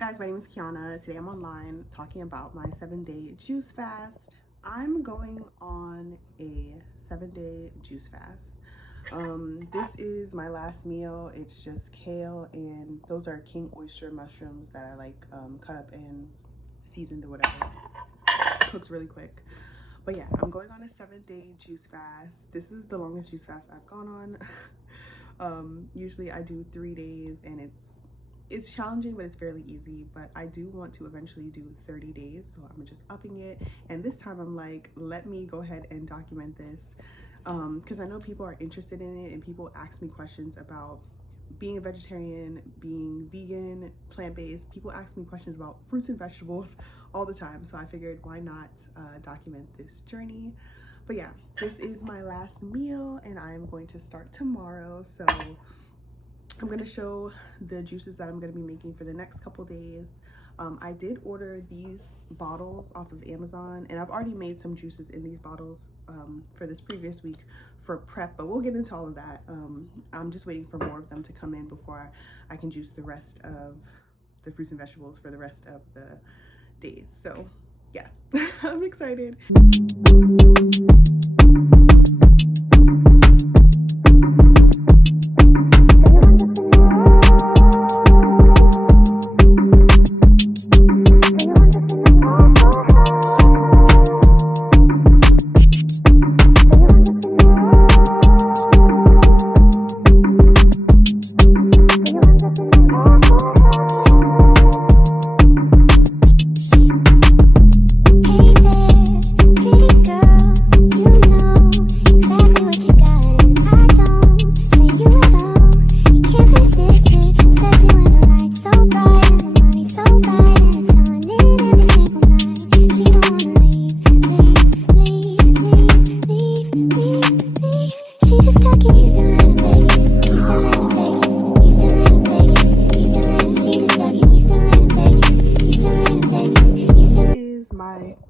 Guys, my name is Kiana. Today I'm online talking about my 7-day juice fast. I'm going on a 7-day juice fast. This is my last meal. It's just kale, and those are king oyster mushrooms that I like cut up and seasoned or whatever. Cooks really quick. But yeah, I'm going on a 7-day juice fast. This is the longest juice fast I've gone on. Usually I do 3 days, and it's challenging, but it's fairly easy. But I do want to eventually do 30 days, so I'm just upping it. And this time I'm like, let me go ahead and document this, because I know people are interested in it, and people ask me questions about being a vegetarian, being vegan, plant-based. People ask me questions about fruits and vegetables all the time, so I figured why not document this journey. But yeah, this is my last meal, and I am going to start tomorrow. So I'm going to show the juices that I'm going to be making for the next couple days. I did order these bottles off of Amazon, and I've already made some juices in these bottles for this previous week for prep, but we'll get into all of that. I'm just waiting for more of them to come in before I can juice the rest of the fruits and vegetables for the rest of the days. So yeah, I'm excited.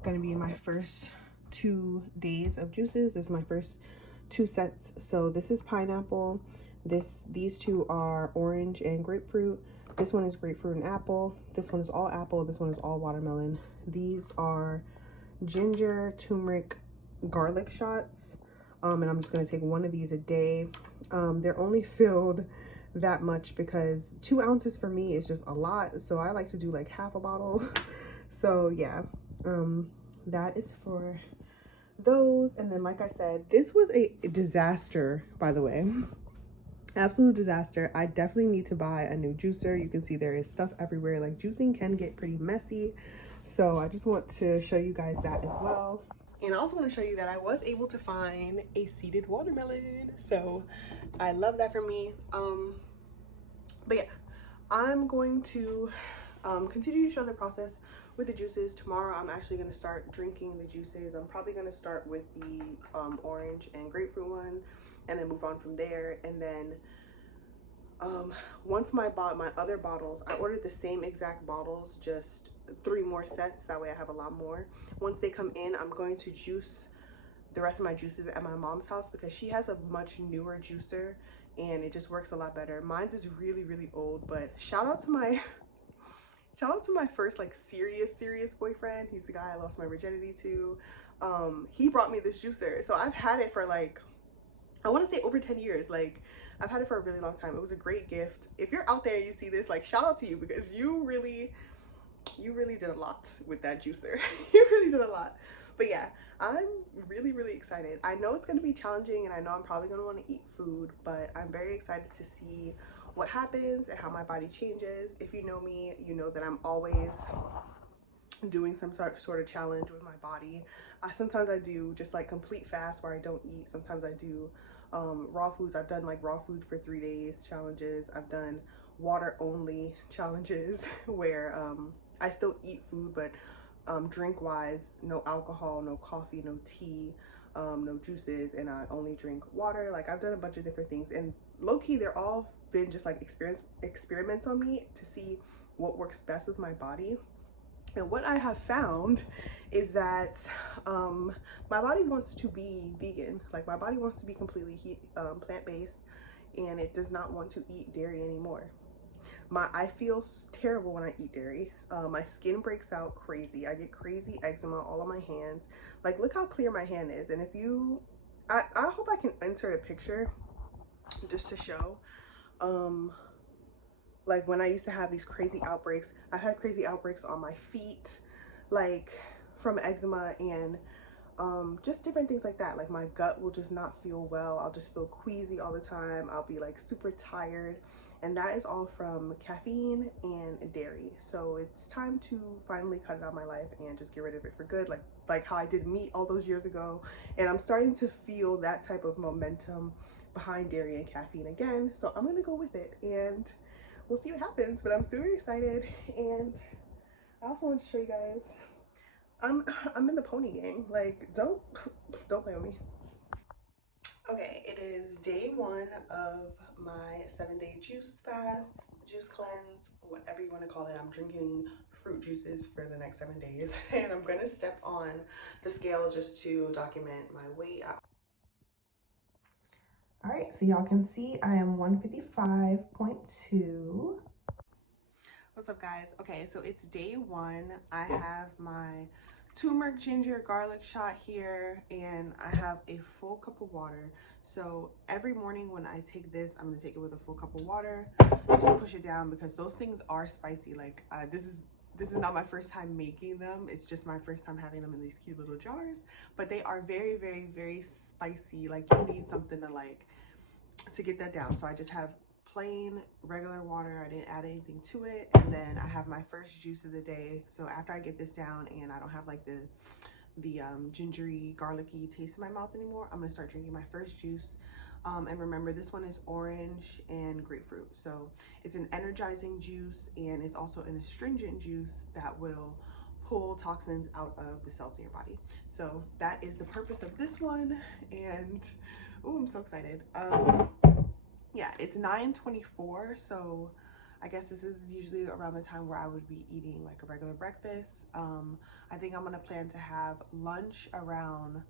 Gonna be my first 2 days of juices. This is my first 2 sets. So this is pineapple, these two are orange and grapefruit. This one is grapefruit and apple. This one is all apple. This one is all watermelon. These are ginger, turmeric, garlic shots, and I'm just going to take one of these a day. They're only filled that much because 2 ounces for me is just a lot, so I like to do like half a bottle. So yeah, that is for those. And then, like I said, this was a disaster, by the way. Absolute disaster. I definitely need to buy a new juicer. You can see there is stuff everywhere. Like, juicing can get pretty messy, so I just want to show you guys that as well. And I also want to show you that I was able to find a seeded watermelon, so I love that for me. But yeah, I'm going to continue to show the process with the juices. Tomorrow I'm actually going to start drinking the juices. I'm probably going to start with the orange and grapefruit one, and then move on from there. And then once I bought my other bottles, I ordered the same exact bottles, just 3 more sets, that way I have a lot more. Once they come in, I'm going to juice the rest of my juices at my mom's house, because she has a much newer juicer and it just works a lot better. Mine's is really old, but shout out to my first like serious boyfriend. He's the guy I lost my virginity to. He brought me this juicer, so I've had it for like, I want to say over 10 years. Like, I've had it for a really long time. It was a great gift. If you're out there and you see this, like, shout out to you, because you really did a lot with that juicer. You really did a lot. But yeah, I'm really excited. I know it's going to be challenging, and I know I'm probably going to want to eat food, but I'm very excited to see what happens and how my body changes. If you know me, you know that I'm always doing some sort of challenge with my body. Sometimes I do just like complete fast where I don't eat. Sometimes I do raw foods. I've done like raw food for 3 days challenges. I've done water only challenges where I still eat food, but drink wise, no alcohol, no coffee, no tea, no juices, and I only drink water. Like, I've done a bunch of different things, and low-key they're all been just like experiments on me to see what works best with my body. And what I have found is that my body wants to be vegan. Like, my body wants to be completely plant-based, and it does not want to eat dairy anymore. I feel terrible when I eat dairy. My skin breaks out crazy. I get crazy eczema all on my hands. Like, look how clear my hand is. And if you, I hope I can insert a picture just to show. Like when I used to have these crazy outbreaks, I've had crazy outbreaks on my feet, like from eczema, and just different things like that. Like my gut will just not feel well. I'll just feel queasy all the time. I'll be like super tired, and that is all from caffeine and dairy. So it's time to finally cut it out of my life and just get rid of it for good, like how I did meat all those years ago. And I'm starting to feel that type of momentum behind dairy and caffeine again, so I'm gonna go with it and we'll see what happens. But I'm super excited, and I also want to show you guys I'm in the pony gang. Like, don't play with me. Okay, it is day 1 of my 7-day juice fast, juice cleanse, whatever you want to call it. I'm drinking fruit juices for the next 7 days, and I'm gonna step on the scale just to document my weight. All right, so y'all can see I am 155.2. What's up, guys? Okay, so it's day 1. I have my turmeric ginger garlic shot here, and I have a full cup of water. So every morning when I take this, I'm gonna take it with a full cup of water just to push it down, because those things are spicy. Like this is not my first time making them. It's just my first time having them in these cute little jars, but they are very, very, very spicy. Like, you need something to get that down. So I just have plain regular water. I didn't add anything to it. And then I have my first juice of the day. So after I get this down and I don't have like the gingery garlicky taste in my mouth anymore, I'm gonna start drinking my first juice. And remember, this one is orange and grapefruit. So it's an energizing juice, and it's also an astringent juice that will pull toxins out of the cells in your body. So that is the purpose of this one. And oh, I'm so excited. Yeah, it's 9:24, so I guess this is usually around the time where I would be eating like a regular breakfast. I think I'm gonna plan to have lunch around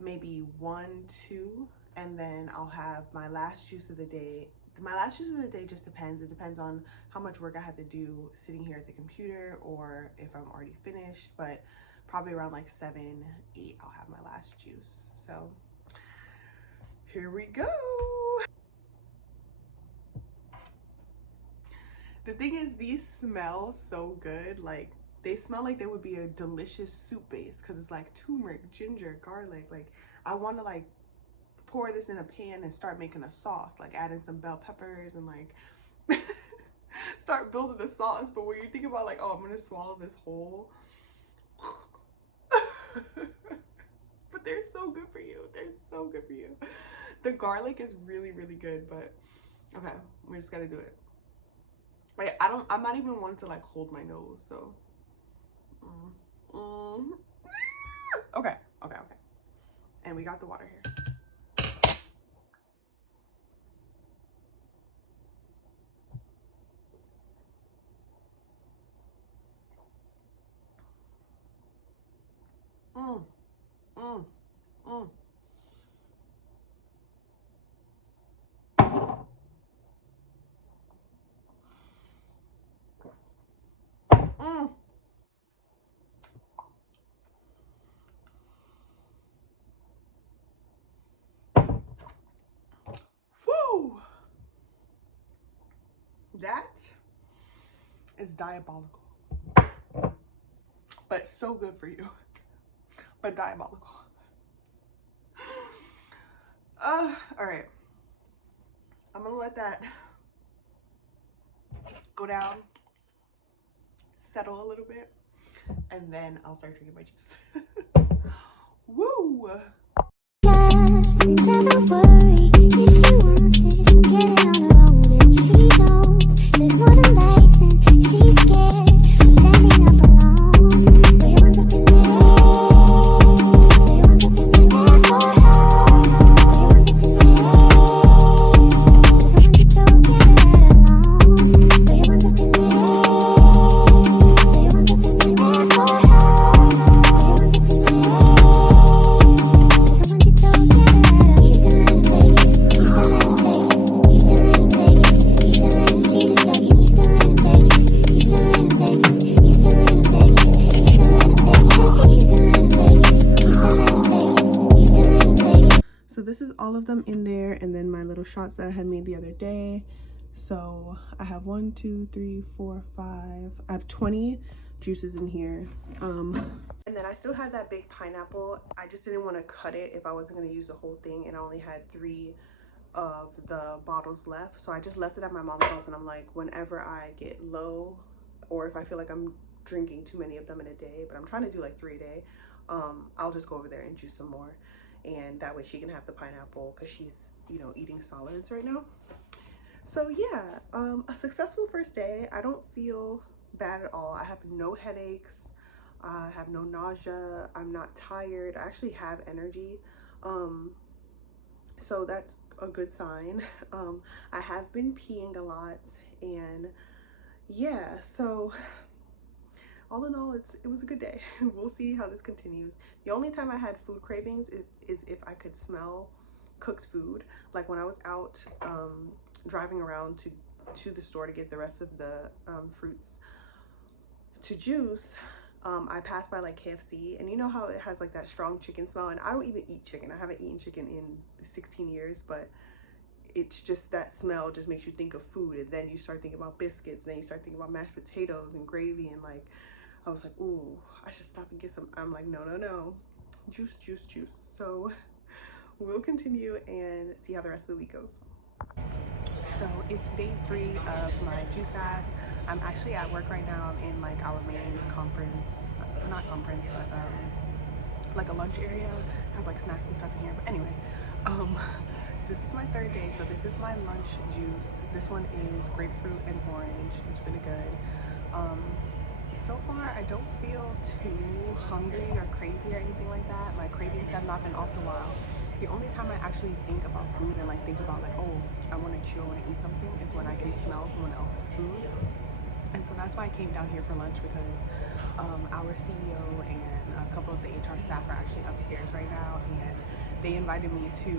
maybe 1, 2, and then I'll have my last juice of the day. My last juice of the day just depends. It depends on how much work I have to do sitting here at the computer, or if I'm already finished, but probably around like 7, 8, I'll have my last juice. So here we go. The thing is, these smell so good. Like, they smell like they would be a delicious soup base, because it's like turmeric, ginger, garlic. Like, I want to like pour this in a pan and start making a sauce, like add in some bell peppers and like start building a sauce. But when you think about like, oh, I'm gonna swallow this whole but they're so good for you. They're so good for you. The garlic is really, really good. But okay, we just gotta do it. Like, I'm not even one to like hold my nose, so okay, and we got the water here. Woo! That is diabolical, but so good for you. But diabolical. All right, I'm gonna let that go down, settle a little bit, and then I'll start drinking my juice. Woo! Never worry, if she wants it, she'll get it on her own. If she knows there's more to life and she's scared of ending up alone. But you want up in there, but you want up in there for her. But you want up in there, someone to go get her right alone. But you want up in there, but you want up in there for her. But you want up in there, someone to go get her right alone. He's in that place, he's in that place, he's in little shots that I had made the other day. So I have 1, 2, 3, 4, 5. I have 20 juices in here. And then I still had that big pineapple. I just didn't want to cut it if I wasn't going to use the whole thing, and I only had 3 of the bottles left. So I just left it at my mom's house, and I'm like, whenever I get low, or if I feel like I'm drinking too many of them in a day, but I'm trying to do like 3 a day, I'll just go over there and juice some more, and that way she can have the pineapple because she's, you know, eating solids right now. So yeah, a successful first day. I don't feel bad at all. I have no headaches. I have no nausea. I'm not tired. I actually have energy. So that's a good sign. I have been peeing a lot, and yeah, so all in all, it was a good day. We'll see how this continues. The only time I had food cravings is if I could smell cooked food. Like when I was out driving around to the store to get the rest of the fruits to juice, I passed by like KFC, and you know how it has like that strong chicken smell, and I don't even eat chicken. I haven't eaten chicken in 16 years, but it's just that smell just makes you think of food, and then you start thinking about biscuits, and then you start thinking about mashed potatoes and gravy, and like I was like, ooh, I should stop and get some. I'm like, no, juice. So we'll continue and see how the rest of the week goes. So it's day 3 of my juice fast. I'm actually at work right now. I'm in like our main conference, not conference, but like a lunch area. It has like snacks and stuff in here. But anyway, this is my 3rd day. So this is my lunch juice. This one is grapefruit and orange. It's really good. So far, I don't feel too hungry or crazy or anything like that. My cravings have not been off in a while. The only time I actually think about food and like think about like, oh, I want to chew, I want to eat something, is when I can smell someone else's food. And so that's why I came down here for lunch, because our CEO and a couple of the HR staff are actually upstairs right now, and they invited me to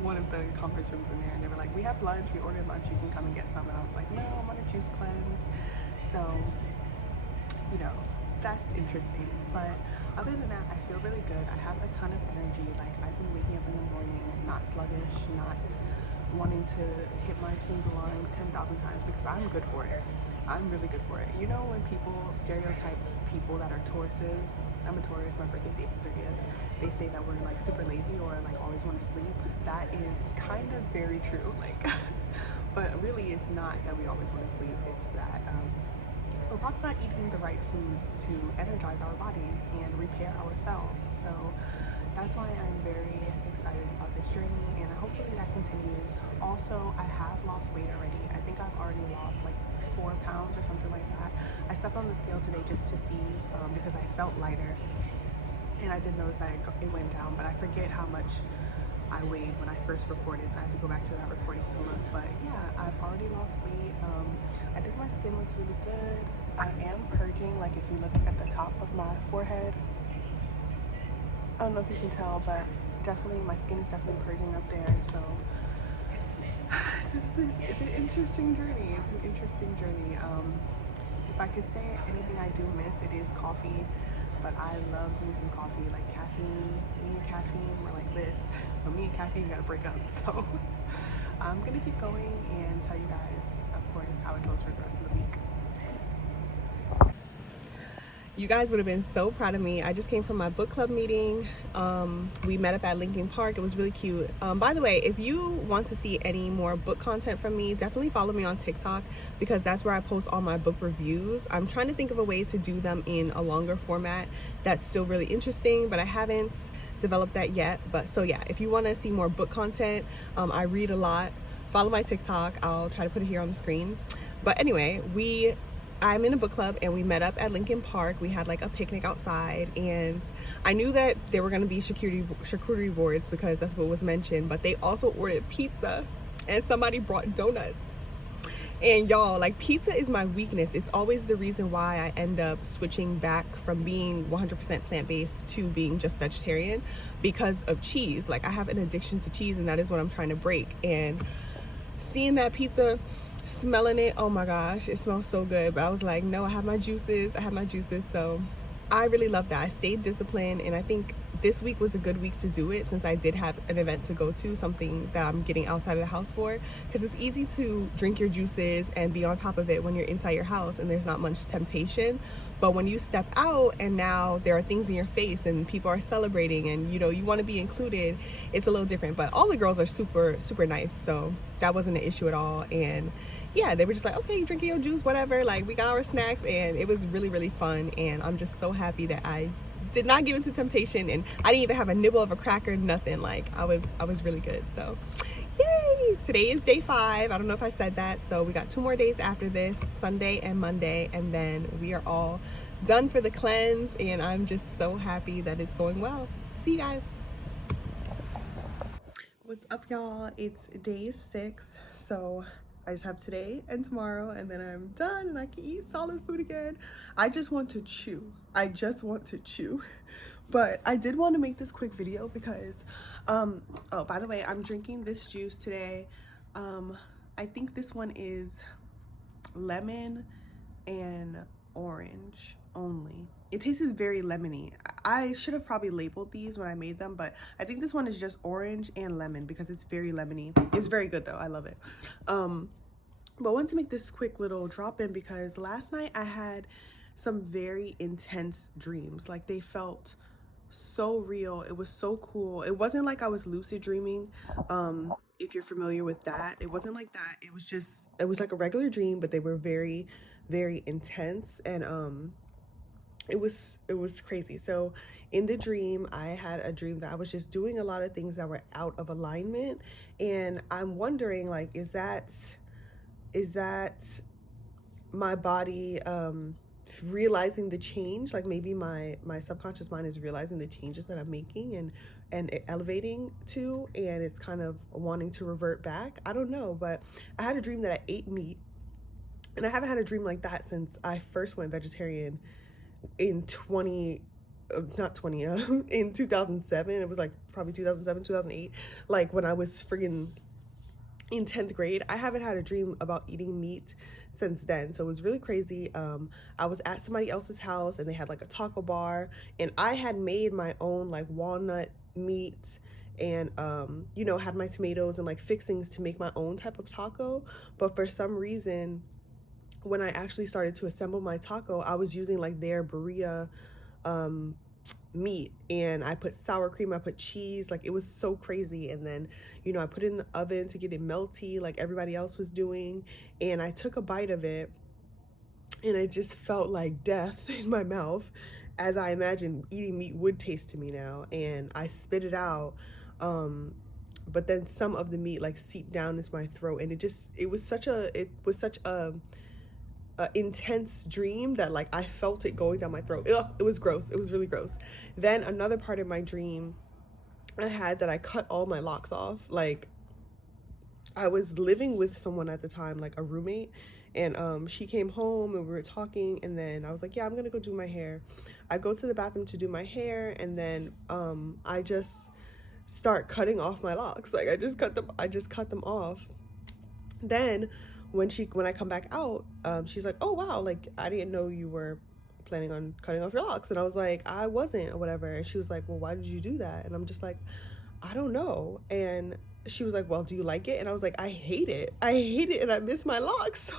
one of the conference rooms in there, and they were like, we have lunch, we ordered lunch, you can come and get some. And I was like, no, I want to juice cleanse. So, you know, that's interesting. But other than that, I feel really good. I have a ton of energy. Like, I've been waking up in the morning not sluggish, not wanting to hit my snooze alarm 10,000 times, because I'm good for it. I'm really good for it. You know, when people stereotype people that are Tauruses, I'm a Taurus, my birthday's April 30th, they say that we're like super lazy or like always want to sleep. That is kind of very true, like but really it's not that we always want to sleep. It's that we're probably not eating the right foods to energize our bodies and repair ourselves. So that's why I'm very excited about this journey, and hopefully that continues. Also, I have lost weight already. I think I've already lost like 4 pounds or something like that. I stepped on the scale today just to see, because I felt lighter, and I did notice that it went down, but I forget how much I weighed when I first recorded, so I have to go back to that recording to look. But yeah, I've already lost weight. I think my skin looks really good. I am purging. Like, if you look at the top of my forehead, I don't know if you can tell, but definitely my skin is definitely purging up there. So it's an interesting journey. It's an interesting journey. If I could say anything I do miss, it is coffee. But I love me some coffee. Like, caffeine, me and caffeine, we're like this. But me and caffeine gotta break up. So I'm gonna keep going and tell you guys, of course, how it goes for the rest of the week. You guys would have been so proud of me. I just came from my book club meeting. We met up at Lincoln Park. It was really cute. By the way, if you want to see any more book content from me, definitely follow me on TikTok, because that's where I post all my book reviews. I'm trying to think of a way to do them in a longer format that's still really interesting, but I haven't developed that yet. But so yeah, if you want to see more book content, I read a lot. Follow my TikTok. I'll try to put it here on the screen. But anyway, I'm in a book club, and we met up at Lincoln Park. We had like a picnic outside, and I knew that there were going to be charcuterie boards because that's what was mentioned, but they also ordered pizza, and somebody brought donuts. And y'all, like, pizza is my weakness. It's always the reason why I end up switching back from being 100% plant-based to being just vegetarian, because of cheese. Like, I have an addiction to cheese, and that is what I'm trying to break. And seeing that pizza, smelling it, oh my gosh, it smells so good. But I was like, no, I have my juices, so I really love that. I stayed disciplined, and I think this week was a good week to do it since I did have an event to go to, something that I'm getting outside of the house for, because it's easy to drink your juices and be on top of it when you're inside your house and there's not much temptation. But when you step out and now there are things in your face and people are celebrating and you want to be included, it's a little different. But all the girls are super, super nice, so that wasn't an issue at all. And yeah, they were just like, okay, you drinking your juice, whatever, like we got our snacks, and it was really, really fun. And I'm just so happy that I did not give into temptation, and I didn't even have a nibble of a cracker, nothing. Like I was really good. So yay, today is day 5. I don't know if I said that. So we got 2 more days after this, Sunday and Monday, and then we are all done for the cleanse, and I'm just so happy that it's going well. See you guys. What's up, y'all? It's day 6, so I just have today and tomorrow, and then I'm done and I can eat solid food again. I just want to chew. But I did want to make this quick video because oh, by the way, I'm drinking this juice today. I think this one is lemon and orange only. It tastes very lemony. I should have probably labeled these when I made them, but I think this one is just orange and lemon because it's very lemony. It's very good though. I love it. But I wanted to make this quick little drop in because last night I had some very intense dreams. Like they felt so real. It was so cool. It wasn't like I was lucid dreaming. If you're familiar with that, it wasn't like that. It was like a regular dream, but they were very, very intense, and it was crazy. So in the dream, I had a dream that I was just doing a lot of things that were out of alignment, and I'm wondering, like, is that my body realizing the change? Like maybe my subconscious mind is realizing the changes that I'm making and elevating to, and it's kind of wanting to revert back. I don't know, but I had a dream that I ate meat, and I haven't had a dream like that since I first went vegetarian in 2007. It was like probably 2007, 2008, like when I was friggin' in 10th grade. I haven't had a dream about eating meat since then, so it was really crazy. I was at somebody else's house and they had like a taco bar, and I had made my own like walnut meat and had my tomatoes and like fixings to make my own type of taco. But for some reason, when I actually started to assemble my taco, I was using like their birria meat, and I put sour cream, I put cheese, like it was so crazy. And then I put it in the oven to get it melty like everybody else was doing, and I took a bite of it, and it just felt like death in my mouth, as I imagined eating meat would taste to me now, and I spit it out. But then some of the meat like seeped down into my throat, and it was such a intense dream that like I felt it going down my throat. Ugh, it was gross. It was really gross. Then another part of my dream I had that I cut all my locks off. Like I was living with someone at the time, like a roommate, and she came home and we were talking, and then I was like, yeah, I'm gonna go do my hair. I go to the bathroom to do my hair, and then I just start cutting off my locks. Like I just cut them off. Then when I come back out, she's like, oh wow, like I didn't know you were planning on cutting off your locks. And I was like, I wasn't, or whatever. And she was like, well, why did you do that? And I'm just like, I don't know. And she was like, well, do you like it? And I was like, I hate it, and I miss my locks. So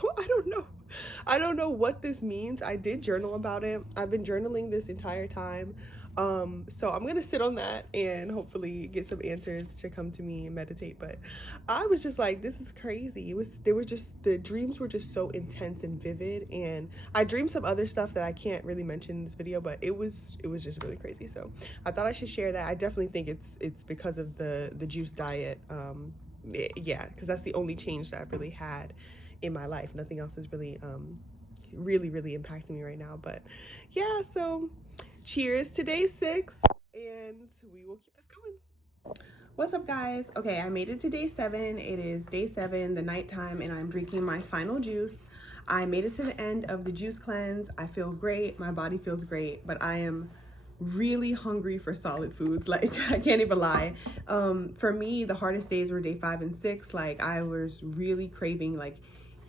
I don't know what this means. I did journal about it. I've been journaling this entire time. So I'm gonna sit on that and hopefully get some answers to come to me and meditate. But I was just like, this is crazy. The dreams were just so intense and vivid, and I dreamed some other stuff that I can't really mention in this video, but it was just really crazy. So I thought I should share that. I definitely think it's because of the juice diet. Yeah, because that's the only change that I've really had in my life. Nothing else is really really impacting me right now. But yeah, so cheers to day 6, and we will keep this going. What's up, guys? Okay, I made it to day 7. It is day 7, the nighttime, and I'm drinking my final juice. I made it to the end of the juice cleanse. I feel great. My body feels great, but I am really hungry for solid foods. Like, I can't even lie. For me, the hardest days were day 5 and 6. Like, I was really craving like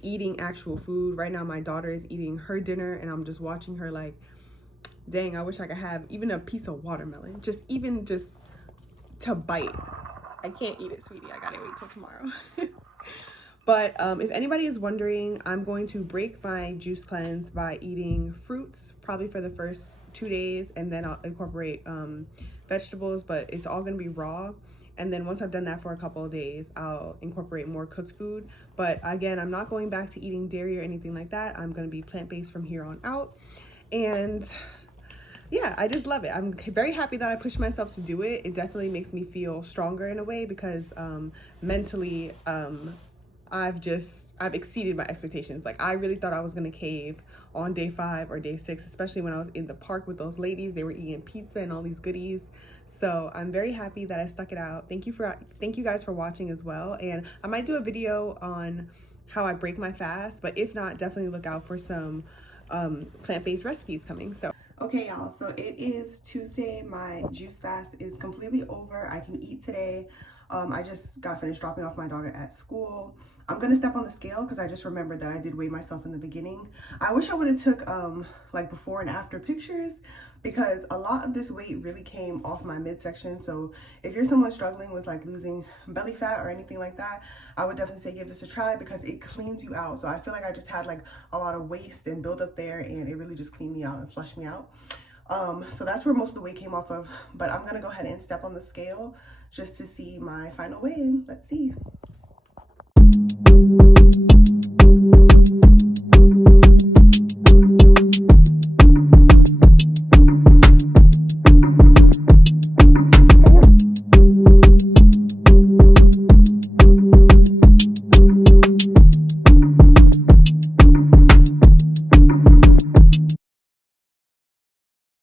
eating actual food. Right now my daughter is eating her dinner, and I'm just watching her like Dang, I wish I could have even a piece of watermelon, just to bite. I can't eat it, sweetie. I gotta wait till tomorrow. But if anybody is wondering, I'm going to break my juice cleanse by eating fruits probably for the first 2 days, and then I'll incorporate vegetables, but it's all gonna be raw. And then once I've done that for a couple of days, I'll incorporate more cooked food. But again, I'm not going back to eating dairy or anything like that. I'm gonna be plant-based from here on out. And yeah, I just love it. I'm very happy that I pushed myself to do it. It definitely makes me feel stronger in a way, because mentally, I've exceeded my expectations. Like, I really thought I was gonna cave on day 5 or day 6, especially when I was in the park with those ladies. They were eating pizza and all these goodies. So I'm very happy that I stuck it out. Thank you guys for watching as well. And I might do a video on how I break my fast, but if not, definitely look out for some plant-based recipes coming. So okay, y'all, so it is Tuesday. My juice fast is completely over. I can eat today. I just got finished dropping off my daughter at school. I'm gonna step on the scale because I just remembered that I did weigh myself in the beginning. I wish I would have took like before and after pictures, because a lot of this weight really came off my midsection. So if you're someone struggling with like losing belly fat or anything like that, I would definitely say give this a try, because it cleans you out. So I feel like I just had like a lot of waste and build up there, and it really just cleaned me out and flushed me out. So that's where most of the weight came off of, but I'm gonna go ahead and step on the scale just to see my final weigh-in. Let's see.